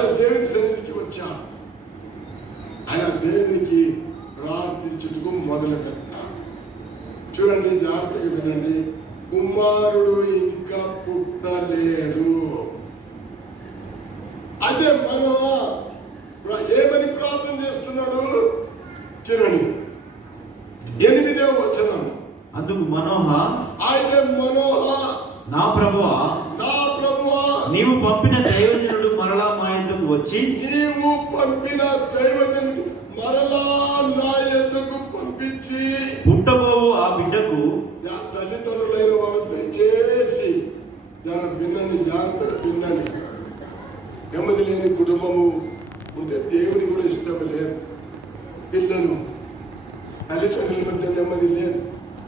ఆయన దేవుని సన్నిధికి వచ్చాడు. ఆయన దేవునికి ప్రార్థించుటకు మొదలు పెట్టినాడు. చూడండి, జాగ్రత్తగా వినండి. కుమారుడు ఇంకా పుట్టలేదు. అదే మనోహ ఏమని ప్రార్థన చేస్తున్నాడు చూడండి, 8వ వచనం. అందుకు మనోహ, అయితే మనోహ, నా ప్రభువా, నీవు పంపిన దైవజనుడు మరలా మా యొద్దకు వచ్చి, నీవు పంపిన దైవజనుడు మరలా నా యొద్దకు పంపించి, పుట్టబోవు ఆ బిడ్డకు, తల్లిదండ్రులైన వారు దయచేసి వినండి, జాగ్రత్తగా వినండి. నెమ్మది లేని కుటుంబము ఉంటే దేవుని కూడా ఇష్టం లేదు. పిల్లలు తల్లిదండ్రుల మధ్య నెమ్మది లేదు,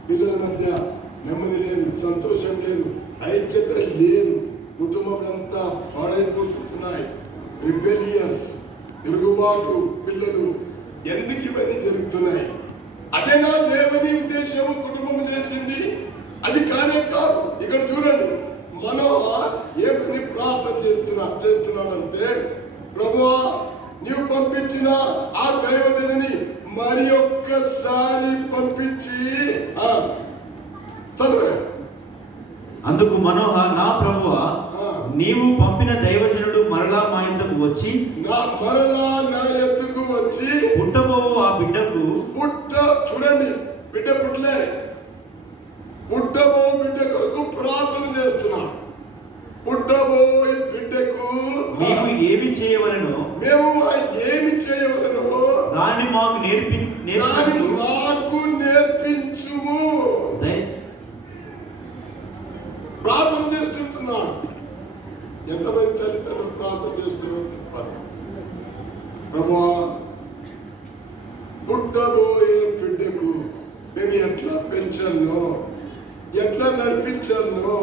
పిల్లల మధ్య నెమ్మది లేదు, సంతోషం లేదు, ఐక్యత లేదు, కుటుంబమంతా పాడైపోతున్నాయి. రిబెలియస్, తిరుగుబాటు పిల్లలు. ఎందుకు ఇవన్నీ జరుగుతున్నాయి? అదేనా దేవుని ఉద్దేశము కుటుంబం చేసింది? అది కానే కాదు. ఇక్కడ చూడండి, మనోహ ఏమని ప్రార్థన చేస్తున్నాడంటే, ప్రభువా, నీవు పంపించిన ఆ దైవజనుని మరి ఒక్కసారి పంపించి చదువు. అందుకు మనోహ, నా ప్రభువా, నీవు పంపిన దైవజనుడు మరలా మా యొద్దకు వచ్చి, పుట్టబోవు ఆ బిడ్డకు, చూడండి, బిడ్డ పుట్టలే, పుట్టబో బిడ్డ కొరకు ప్రార్థన చేస్తున్నాం. పుట్టబోయే బిడ్డకు మేము ఏమి చేయవలెనో దాన్ని మాకు నేర్పించుము ప్రార్థన చేస్తుంటున్నాడు. ఎంతమంది తల్లిదండ్రులు ప్రార్థన చేస్తున్నారో చెప్పాలి. ప్రభువా, పుట్టబోయే బిడ్డకు మేము ఎట్లా పెంచాను, ఎట్లా నడిపించాను,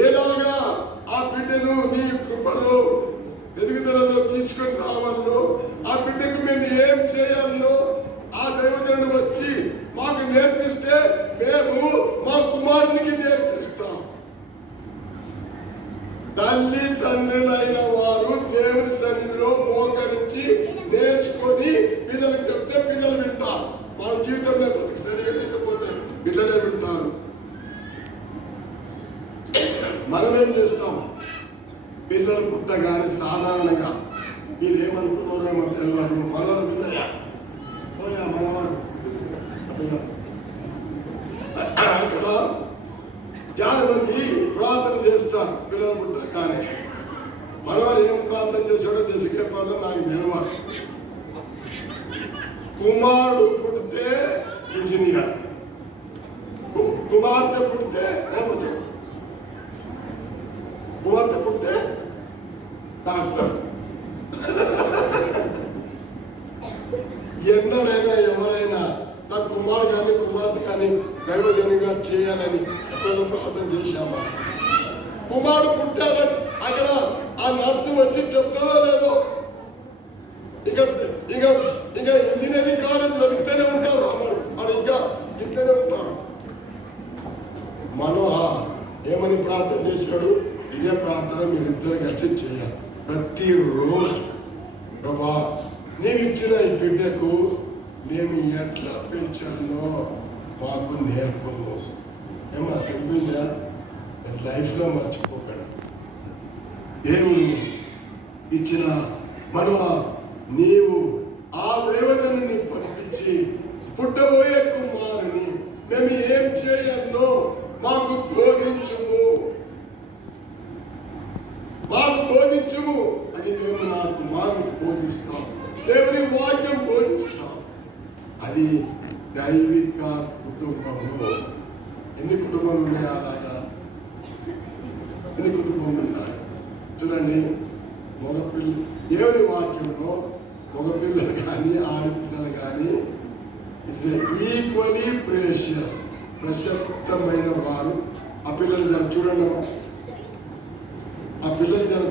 ఏలాగా ఆ బిడ్డను నీ కృపలో ఎదుగుదలలో తీసుకొని రావాలో, ఆ బిడ్డకు మేము ఏం చేయాలో ఆ దైవజనుడు వచ్చి మాకు నేర్పిస్తే మేము మా కుమారునికి నేర్పిస్తాం. తల్లి తండ్రులైన వారు దేవుని సన్నిధిలో మోకరించి నేర్చుకొని పిల్లలకు చెప్తే పిల్లలు వింటారు. మన జీవితంలో బతికి సరిగా లేకపోతే పిల్లలే వింటారు. మనమేం చేస్తాం? పిల్లలు పుట్టగానే సాధారణంగా మీరేమనుకున్నారో ఏమో తెలియదు, మనవాడు పిల్లయా మనవాడు అక్కడ చాలా మంది ప్రార్థన చేస్తారు. పిల్లలు పుట్టగానే మనవాడు ఏం ప్రార్థన చేశాడో చేసే ప్రార్థన నాకు తెలియదు. కుమారుడు పుడితే ఇంజనీర్, కుమార్తె పుడితే కుమార్తె పుడితే డాక్టర్. ఎన్నడైనా ఎవరైనా నా కుమారుడు కానీ కుమార్తె కానీ దైవజనంగా చేయాలని ఎప్పుడైనా ప్రార్థన చేశామా? కుమారుడు పుట్టారని అక్కడ ఆ నర్సు వచ్చి చెప్తాదో లేదో, ఇంకా ఇంజనీరింగ్ కాలేజ్ వెతుకుతూనే ఉంటారు. వాడు ఇంకా ఇస్తూనే ఉంటాడు. మనోహ ఏమని ప్రార్థన చేశాడు? ఇదే ప్రార్థన మీరిద్దరు కలిసి చేయాలి ప్రతిరోజు. ప్రభా, నీవు ఇచ్చిన ఈ బిడ్డకు మేము ఎట్లా పెంచాలో మాకు నేర్పము. ఏమన్నా సింపుల్గా లైఫ్లో మర్చిపోకడం. దేవుడు ఇచ్చిన మనోహ, నీవు ఆ దైవజనుని పంపించి పుట్టబోయే కుమారుని మేము ఏం చేయాలో మాకు బోధించుము అని మేము నా కుమారునికి బోధిస్తాం. దేవుని వాక్యం బోధిస్తాం. అది దైవిక కుటుంబము. ఎన్ని కుటుంబాలు ఉన్నాయి? అలాగా ఎన్ని కుటుంబాలు ఉన్నాయి? చూడండి, దేవుని వాక్యంలో మగపిల్లలు కానీ ఆడపిల్లలు కానీ ఇట్స్ ఈక్వలీ ప్రశస్తమైన వారు. ఆ పిల్లలు జర చూడండి, ఆ పిల్లలు జర